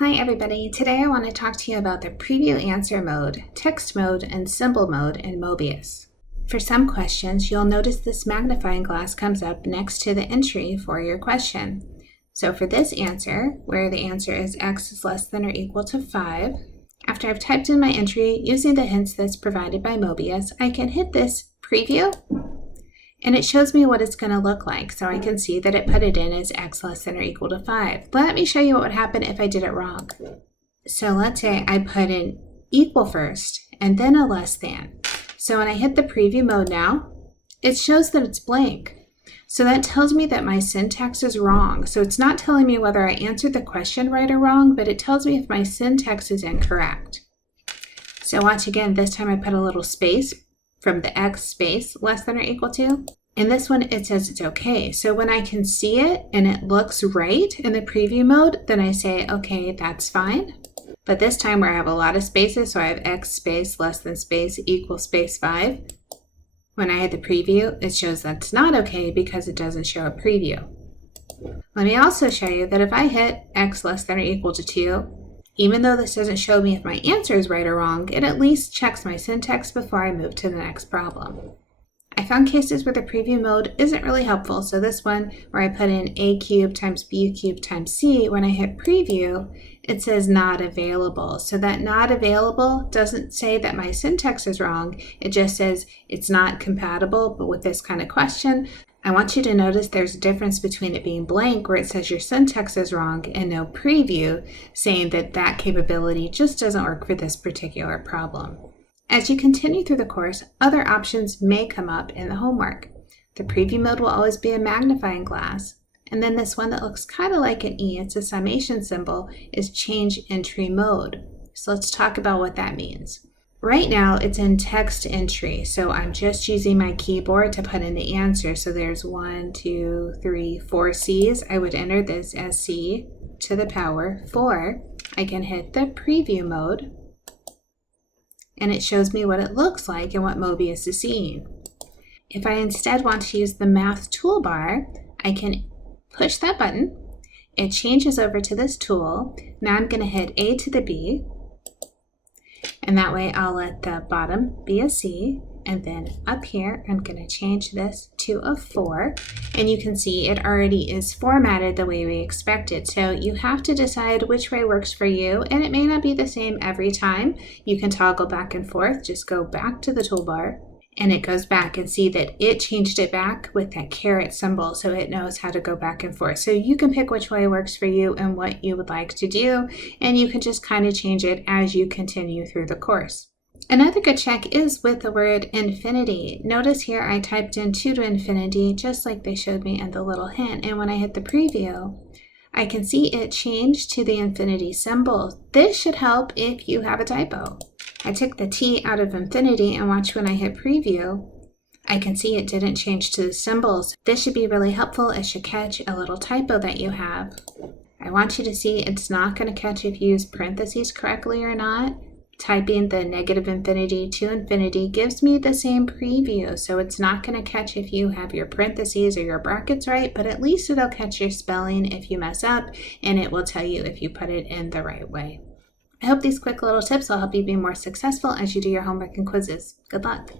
Hi everybody, today I want to talk to you about the preview answer mode, text mode, and symbol mode in Mobius. For some questions, you'll notice this magnifying glass comes up next to the entry for your question. So for this answer, where the answer is x is less than or equal to 5, after I've typed in my entry using the hints that's provided by Mobius, I can hit this preview and it shows me what it's going to look like. So I can see that it put it in as x less than or equal to 5. Let me show you what would happen if I did it wrong. So let's say I put in equal first and then a less than. So when I hit the preview mode now, it shows that it's blank. So that tells me that my syntax is wrong. So it's not telling me whether I answered the question right or wrong, but it tells me if my syntax is incorrect. So watch again, this time I put a little space from the x space less than or equal to. In this one, it says it's okay. So when I can see it and it looks right in the preview mode, then I say, okay, that's fine. But this time where I have a lot of spaces, so I have x space less than space equal space 5. When I hit the preview, it shows that's not okay because it doesn't show a preview. Let me also show you that if I hit x less than or equal to 2, even though this doesn't show me if my answer is right or wrong, it at least checks my syntax before I move to the next problem. I found cases where the preview mode isn't really helpful, so this one where I put in a cubed times b cubed times c, when I hit preview, it says not available. So that not available doesn't say that my syntax is wrong, it just says it's not compatible, but with this kind of question, I want you to notice there's a difference between it being blank, where it says your syntax is wrong, and no preview, saying that that capability just doesn't work for this particular problem. As you continue through the course, other options may come up in the homework. The preview mode will always be a magnifying glass, and then this one that looks kind of like an E, it's a summation symbol, is change entry mode. So let's talk about what that means. Right now, it's in text entry, so I'm just using my keyboard to put in the answer. So there's 1, 2, 3, 4 C's. I would enter this as C to the power 4. I can hit the preview mode, and it shows me what it looks like and what Mobius is seeing. If I instead want to use the math toolbar, I can push that button. It changes over to this tool. Now I'm going to hit A to the B. And that way I'll let the bottom be a C, and then up here I'm going to change this to a 4, and you can see it already is formatted the way we expected. So you have to decide which way works for you, and it may not be the same every time. You can toggle back and forth, just go back to the toolbar, and it goes back, and see that it changed it back with that caret symbol, so it knows how to go back and forth. So you can pick which way works for you and what you would like to do, and you can just kind of change it as you continue through the course. Another good check is with the word infinity. Notice here I typed in 2 to infinity, just like they showed me in the little hint, and when I hit the preview, I can see it changed to the infinity symbol. This should help if you have a typo. I took the T out of infinity, and watch when I hit preview, I can see it didn't change to the symbols. This should be really helpful. It should catch a little typo that you have. I want you to see it's not going to catch if you use parentheses correctly or not. Typing the negative infinity to infinity gives me the same preview, so it's not going to catch if you have your parentheses or your brackets right, but at least it'll catch your spelling if you mess up, and it will tell you if you put it in the right way. I hope these quick little tips will help you be more successful as you do your homework and quizzes. Good luck!